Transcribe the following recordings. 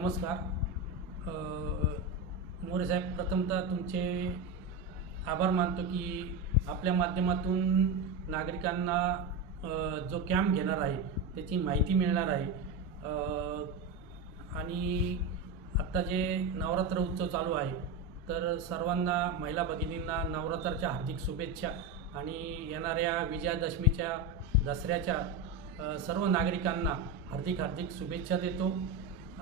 नमस्कार. मोरे साहेब प्रथमतः तुमचे आभार मानतो की आपल्या माध्यमातून नागरिकांना जो कॅम्प घेणार आहे त्याची माहिती मिळणार आहे. आणि आत्ता जे नवरात्र उत्सव चालू आहे तर सर्वांना महिला भगिनींना नवरात्राच्या हार्दिक शुभेच्छा आणि येणाऱ्या विजयादशमीच्या दसऱ्याच्या सर्व नागरिकांना हार्दिक हार्दिक शुभेच्छा देतो.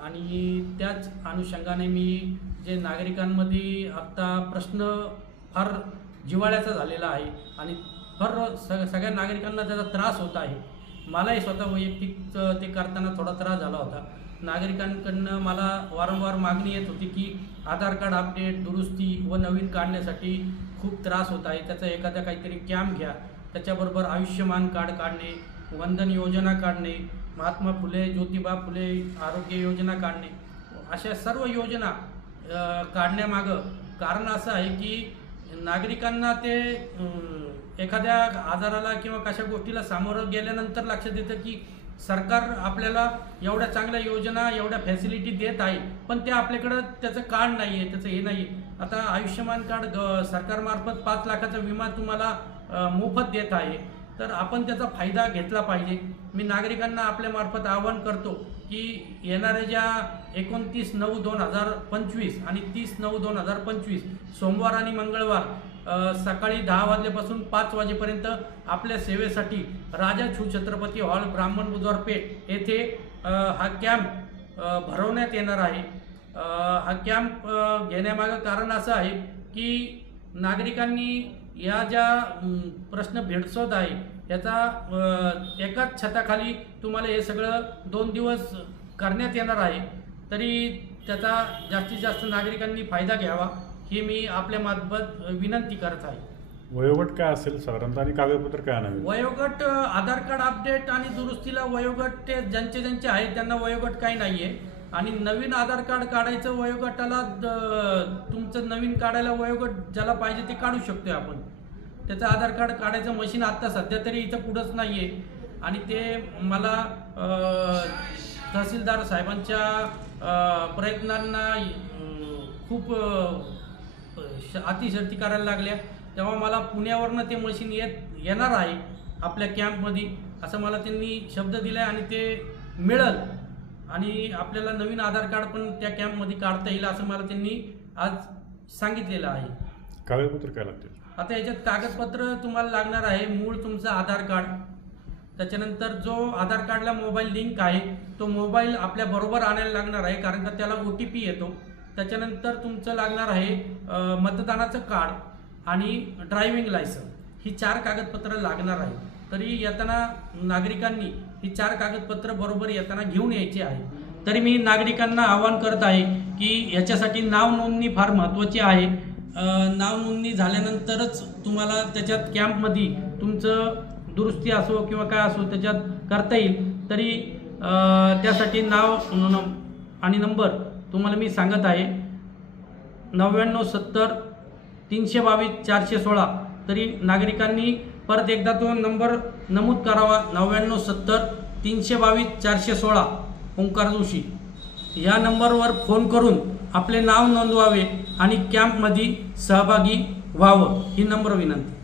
आणि त्याच अनुषंगाने मी जे नागरिकांमध्ये आत्ता प्रश्न फार जिव्हाळ्याचा झालेला आहे आणि फार स सगळ्या नागरिकांना त्याचा त्रास होत आहे. मलाही स्वतः वैयक्तिक ते करताना थोडा त्रास झाला होता. नागरिकांकडनं मला वारंवार मागणी येत होती की आधार कार्ड अपडेट दुरुस्ती व नवीन काढण्यासाठी खूप त्रास होत आहे. त्याचा एखादा काहीतरी कॅम्प घ्या. त्याच्याबरोबर आयुष्यमान कार्ड काढणे वंदन योजना काढणे महात्मा फुले ज्योतिबा फुले आरोग्य योजना काढणे अशा सर्व योजना काढण्यामागं कारण असं आहे की नागरिकांना ते एखाद्या आजाराला किंवा कशा गोष्टीला सामोरं गेल्यानंतर लक्षात येतं की सरकार आपल्याला एवढ्या चांगल्या योजना एवढ्या फॅसिलिटी देत आहे पण ते आपल्याकडं त्याचं कार्ड नाही आहे त्याचं हे नाही आहे आता आयुष्यमान कार्ड ग सरकारमार्फत पाच लाखाचा विमा तुम्हाला मोफत देत आहे. तर आपण त्याचा फायदा घेतला पाहिजे. मी नागरिकांना आपल्यामार्फत आवाहन करतो की येणाऱ्या ज्या एकोणतीस नऊ दोन हजार पंचवीस आणि तीस नऊ दोन हजार पंचवीस सोमवार आणि मंगळवार सकाळी दहा वाजल्यापासून पाच वाजेपर्यंत आपल्या सेवेसाठी राजा छू छत्रपती हॉल ब्राह्मण बुधवार पेठ येथे हा कॅम्प भरवण्यात येणार आहे. हा कॅम्प घेण्यामागं कारण असं आहे की नागरिकांनी या ज्या प्रश्न भेडसवत आहे याचा एकाच छताखाली तुम्हाला हे सगळं दोन दिवस करण्यात येणार आहे तरी त्याचा जास्तीत जास्त नागरिकांनी फायदा घ्यावा ही मी आपल्या मार्फत विनंती करत आहे. वयोगट काय असेल साधारणतः आणि कागदपत्र काय आणावे? वयोगट आधार कार्ड अपडेट आणि दुरुस्तीला वयोगट ते ज्यांचे ज्यांचे आहेत त्यांना वयोगट काही नाही आहे आणि नवीन आधार कार्ड काढायचं वयोगटाला तुमचं नवीन काढायला वयोगट ज्याला पाहिजे ते काढू शकतोय आपण. त्याचं आधार कार्ड काढायचं मशीन आत्ता सध्या तरी इथं पुढंच नाही आहे आणि ते मला तहसीलदार साहेबांच्या प्रयत्नांना खूप श- अतिशर्ती करायला लागल्या. तेव्हा मला पुण्यावरनं ते मशीन येत येणार आहे आपल्या कॅम्पमध्ये असं मला त्यांनी शब्द दिला आहे आणि ते मिळल. आणि आपल्याला नवीन आधार कार्ड पण त्या कॅम्पमध्ये काढता येईल असं मला त्यांनी आज सांगितलेलं आहे. कागदपत्र काय लागतील? आता याच्यात कागदपत्र तुम्हाला लागणार आहे. मूळ तुमचं आधार कार्ड. त्याच्यानंतर जो आधार कार्डला मोबाईल लिंक आहे तो मोबाईल आपल्या बरोबर आणायला लागणार आहे कारण का त्याला ओ टी पी येतो. त्याच्यानंतर तुमचं लागणार आहे अ, मतदानाचं कार्ड आणि ड्रायव्हिंग लायसन ही चार कागदपत्र लागणार आहे. तरी येताना नागरिकांनी ही चार कागदपत्र बरोबर येताना घेऊन यायची आहे. तरी मी नागरिकांना आवाहन करत आहे की याच्यासाठी नाव नोंदणी फार महत्त्वाची आहे. नाव नोंदणी झाल्यानंतरच तुम्हाला त्याच्यात कॅम्पमध्ये तुमचं दुरुस्ती असो किंवा काय असो त्याच्यात करता येईल. तरी त्यासाठी नाव आणि नंबर तुम्हाला मी सांगत आहे. नव्याण्णव सत्तर तीनशे बावीस चारशे सोळा. तरी नागरिकांनी परत एकदा तो नंबर नमूद करावा. नव्याण्णव सत्तर तीनशे बावीस चारशे सोळा. ओंकार जोशी. या नंबरवर फोन करून आपले नाव नोंदवावे आणि कॅम्पमध्ये सहभागी व्हावं ही नम्र विनंती.